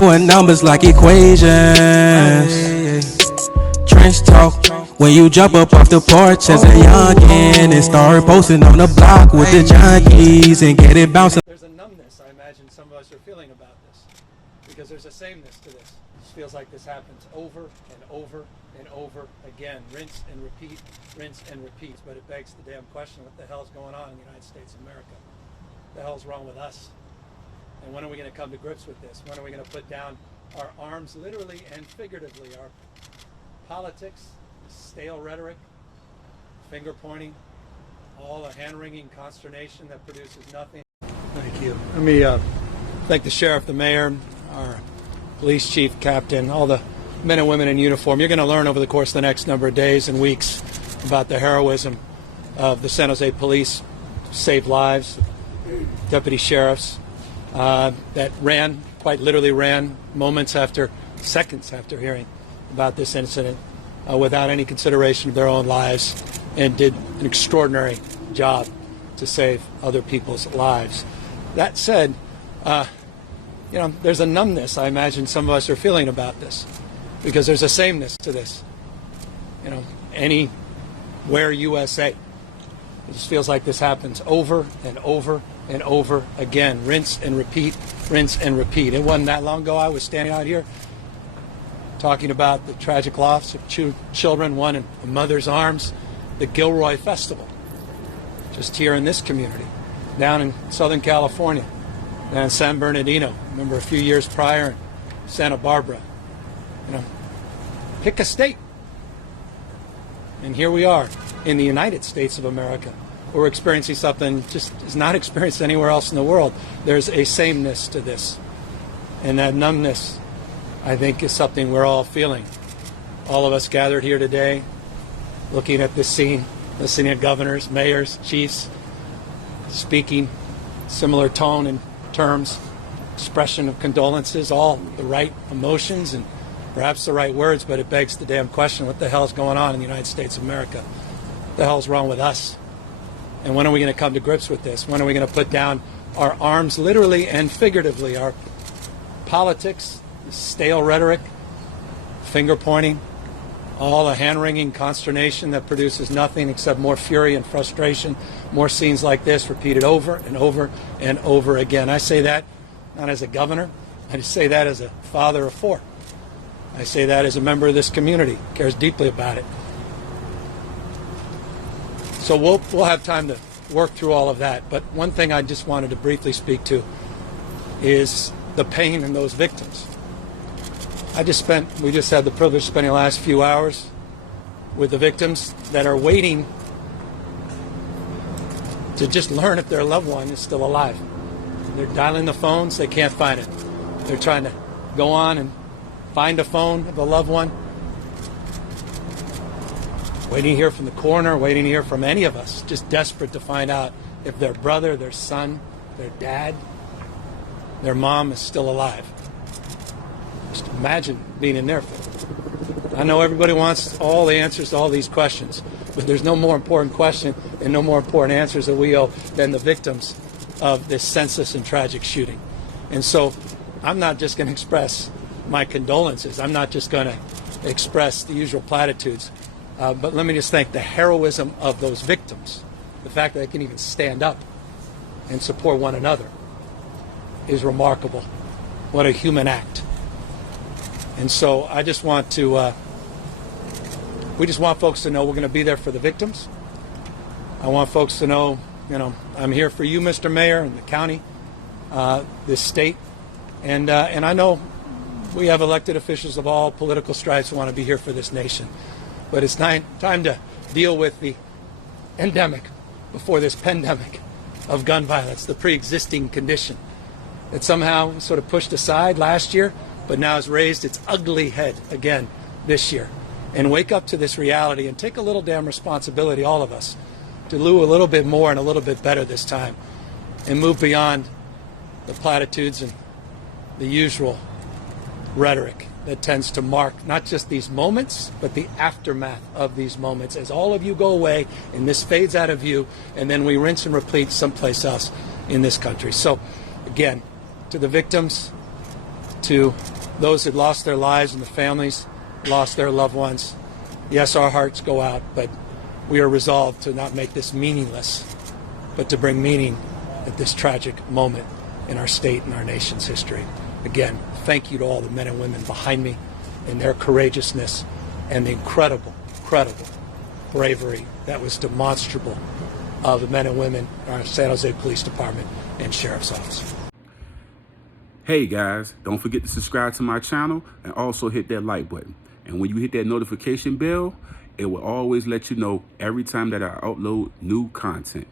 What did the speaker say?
With numbers like equations. Trench talk. When you jump up off the porch as a youngin' and start posting on the block with the junkies and get it bouncing. There's a numbness I imagine some of us are feeling about this, because there's a sameness to this. It feels like this happens over and over and over again. Rinse and repeat, rinse and repeat. But it begs the damn question, what the hell's going on in the United States of America? What the hell's wrong with us? And when are we going to come to grips with this? When are we going to put down our arms, literally and figuratively, our politics, stale rhetoric, finger pointing, all a hand-wringing consternation that produces nothing? Thank you. Let me thank the sheriff, the mayor, our police chief, captain, all the men and women in uniform. You're going to learn over the course of the next number of days and weeks about the heroism of the San Jose police, saved lives, deputy sheriffs, that ran, quite literally ran, seconds after hearing about this incident without any consideration of their own lives, and did an extraordinary job to save other people's lives. That said, there's a numbness I imagine some of us are feeling about this, because there's a sameness to this. Anywhere USA. It just feels like this happens over and over and over again. Rinse and repeat, rinse and repeat. It wasn't that long ago I was standing out here talking about the tragic loss of children, one in a mother's arms, the Gilroy Festival, just here in this community, down in Southern California, down in San Bernardino. Remember a few years prior in Santa Barbara. Pick a state. And here we are in the United States of America. We're experiencing something just is not experienced anywhere else in the world. There's a sameness to this. And that numbness, I think, is something we're all feeling. All of us gathered here today, looking at this scene, listening to governors, mayors, chiefs, speaking similar tone and terms, expression of condolences, all the right emotions and perhaps the right words, but it begs the damn question, what the hell is going on in the United States of America? What the hell is wrong with us? And when are we going to come to grips with this? When are we going to put down our arms, literally and figuratively, our politics, stale rhetoric, finger pointing, all a hand-wringing consternation that produces nothing except more fury and frustration, more scenes like this repeated over and over and over again. I say that not as a governor, I just say that as a father of four. I say that as a member of this community, cares deeply about it. So we'll have time to work through all of that. But one thing I just wanted to briefly speak to is the pain in those victims. We just had the privilege of spending the last few hours with the victims that are waiting to just learn if their loved one is still alive. They're dialing the phones, they can't find it. They're trying to go on and find a phone of a loved one. Waiting to hear from the coroner, waiting to hear from any of us, just desperate to find out if their brother, their son, their dad, their mom is still alive. Just imagine being in their field. I know everybody wants all the answers to all these questions, but there's no more important question and no more important answers that we owe than the victims of this senseless and tragic shooting. And so I'm not just going to express my condolences. I'm not just going to express the usual platitudes. But let me just thank the heroism of those victims. The fact that they can even stand up and support one another is remarkable. What a human act. And so I just want to, we just want folks to know we're going to be there for the victims. I want folks to know, I'm here for you, Mr. Mayor, and the county, this state. And I know we have elected officials of all political stripes who want to be here for this nation. But it's time to deal with the endemic before this pandemic of gun violence, the pre-existing condition that somehow sort of pushed aside last year, but now has raised its ugly head again this year. And wake up to this reality and take a little damn responsibility, all of us, to do a little bit more and a little bit better this time and move beyond the platitudes and the usual rhetoric that tends to mark not just these moments, but the aftermath of these moments as all of you go away and this fades out of view, and then we rinse and repeat someplace else in this country. So, again, to the victims, to those that lost their lives and the families lost their loved ones. Yes, our hearts go out, but we are resolved to not make this meaningless, but to bring meaning at this tragic moment in our state and our nation's history. Again, thank you to all the men and women behind me and their courageousness and the incredible bravery that was demonstrable of the men and women in our San Jose Police Department and Sheriff's Office. Hey guys, don't forget to subscribe to my channel and also hit that like button. And when you hit that notification bell, it will always let you know every time that I upload new content.